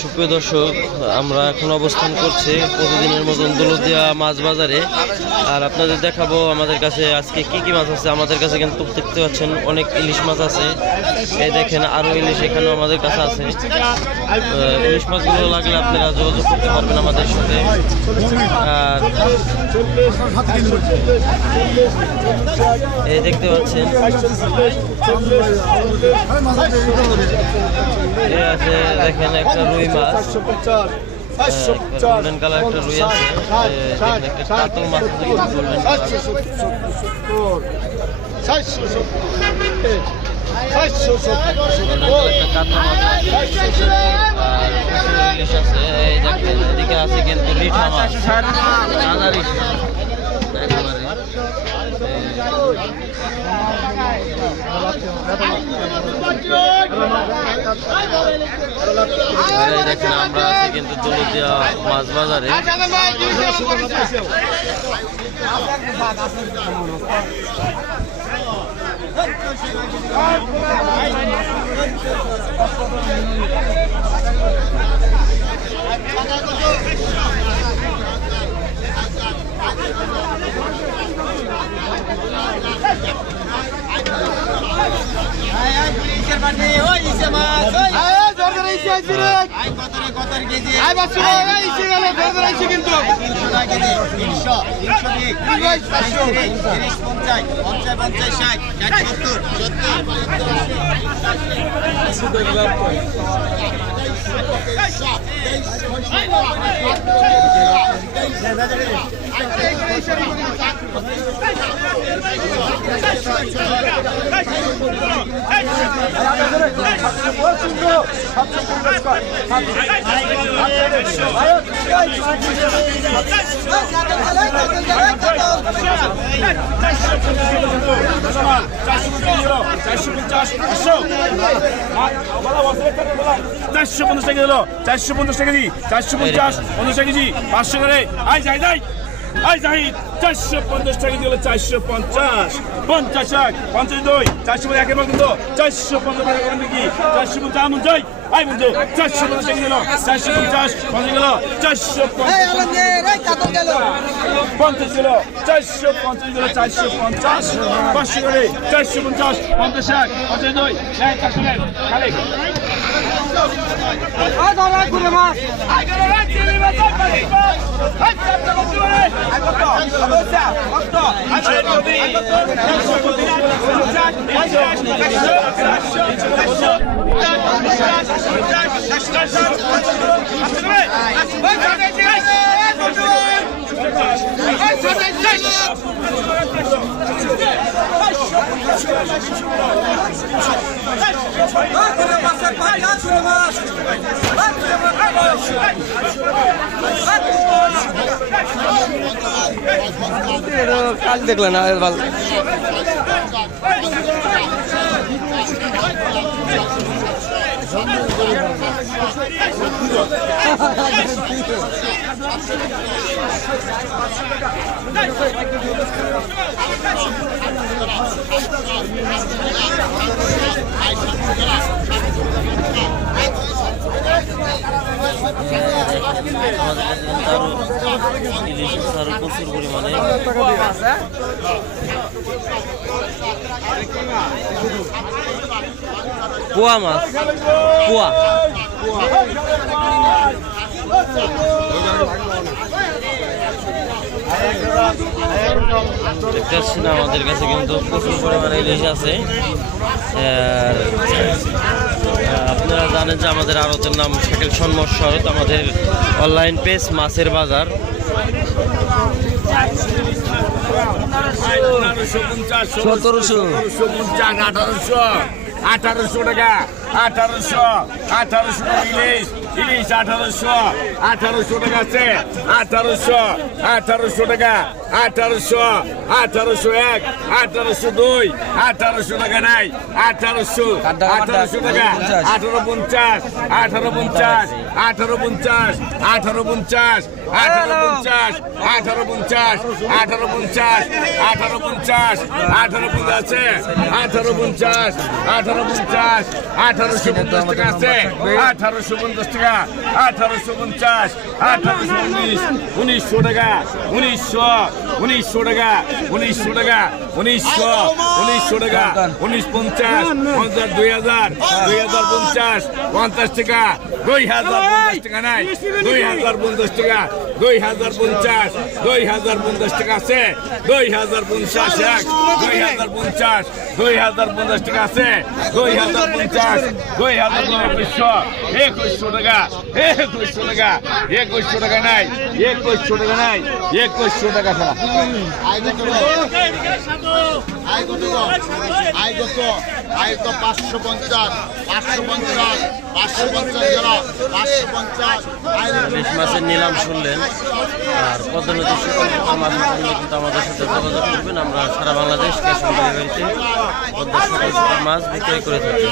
সুপ্রিয় দর্শক, আমরা এখন অবস্থান করছি প্রতিদিনের মতন দৌলতদিয়া মাছ বাজারে। আর আপনাদের দেখাবো আমাদের কাছে আজকে কি কি মাছ আছে। আমাদের কাছে কিন্তু দেখতে পাচ্ছেন অনেক ইলিশ মাছ আছে। এই দেখেন আরও ইলিশ এখানেও আমাদের কাছে আছে। ইলিশ মাছগুলো লাগলে আপনারা যোগাযোগ করতে পারবেন আমাদের সাথে আর এই দেখতে পাচ্ছেন। আছে, দেখেন একটা রুই মাছ গোল্ডেন কালার একটা রুই আছে একটা কাতল মাছ আছে গোল্ডেন মাছ আর প্রচুর আছে এই দেখেন মাছ কানা রিঠা একেবারে এই দেখেন আমরা আছি কিন্তু বাজারে চারশো পঞ্চাশ টাকা দিল। চারশো পঞ্চাশ টাকা দিই চারশো পঞ্চাশ পঞ্চাশ টাকা কেজি পাঁচশো করে। আই যাই যাই আই যাই চারশো পঞ্চাশ টাকা দিল চারশো পঞ্চাশ। পঞ্চাশ এক পঞ্চাশ দুই চারশো একে বল কিন্তু চারশো পঞ্চাশ টাকা করেন নাকি চারশো পঞ্চাশ আমন যাই আই বন্ধু চারশো পঞ্চাশ টাকা দিল। চারশো পঞ্চাশ পঞ্চাশ গেল চারশো পঞ্চাশ। ছিল চারশো পঞ্চাশ ছিল চারশো পঞ্চাশ। পাঁচশো করে চারশো পঞ্চাশ পঞ্চাশ এক পঞ্চাশ দুই। এক চারশো এক খালি। Bak! কাল দেখলেন না ভালো ইলিশ মাছ আরও প্রচুর পরিমাণে পোয়া মাছ পোয়া দেখতে পাচ্ছি না আমাদের কাছে কিন্তু প্রচুর পরিমাণে ইলিশ আছে। আপনারা জানেন যে আমাদের আড়তের নাম শাকিল সন্মত শরৎ আমাদের অনলাইন পেজ মাছের বাজার। সতেরোশো। আঠারোশো আঠারোশো টাকা আঠারোশো আঠারোশো ইলিশ। ইলিশ আঠারোশো আঠারোশো টাকা আছে। আঠারোশো আঠারোশো টাকা আঠারোশো আঠারোশো এক আঠারোশো দুই আঠারোশো টাকা নাই আঠারোশো আঠারোশো টাকা আঠারো পঞ্চাশ আঠারো পঞ্চাশ আঠারো পঞ্চাশ আঠারো পঞ্চাশ আঠারো পঞ্চাশ আঠারো পঞ্চাশ আঠারো পঞ্চাশ আঠারো পঞ্চাশ আঠারো পঞ্চাশ আঠারো পঞ্চাশ আঠারো পঞ্চাশ, আঠারোশো পঞ্চাশ টাকা আছে, আঠারোশো পঞ্চাশ টাকা, আঠারোশো পঞ্চাশ, আঠারোশো উনিশ, উনিশশো টাকা, উনিশশো উনিশশো টাকা উনিশশো টাকা উনিশশো উনিশশো টাকা উনিশ পঞ্চাশ পঞ্চাশ দুই হাজার দুই হাজার পঞ্চাশ পঞ্চাশ টাকা দুই হাজার পঞ্চাশ টাকা নাই দুই হাজার পঞ্চাশ টাকা দুই হাজার পঞ্চাশ, দুই হাজার পঞ্চাশ টাকা আছে। দুই হাজার পঞ্চাশ এক, দুই হাজার পঞ্চাশ, দুই হাজার পঞ্চাশ টাকা আছে। দুই হাজার পঞ্চাশ, দুই হাজার একুশশো একুশশো টাকা একুশশো টাকা একুশশো টাকা নাই, একুশশো টাকা নাই, একুশশো টাকা ছাড়া। আইগত আইগত আইগত পাঁচশো পঞ্চাশ পাঁচশো পঞ্চাশ পাঁচশো পঞ্চাশ জনা পাঁচশো পঞ্চাশ। ইলিশ মাছের নিলাম শুনলেন। আর পদ্মনদী সকল কিন্তু আমাদের সাথে যোগাযোগ করবেন। আমরা সারা বাংলাদেশ ক্যাশ অন ডেলিভারিতে পদ্মার সকল মাছ বিক্রয় করে থাকি।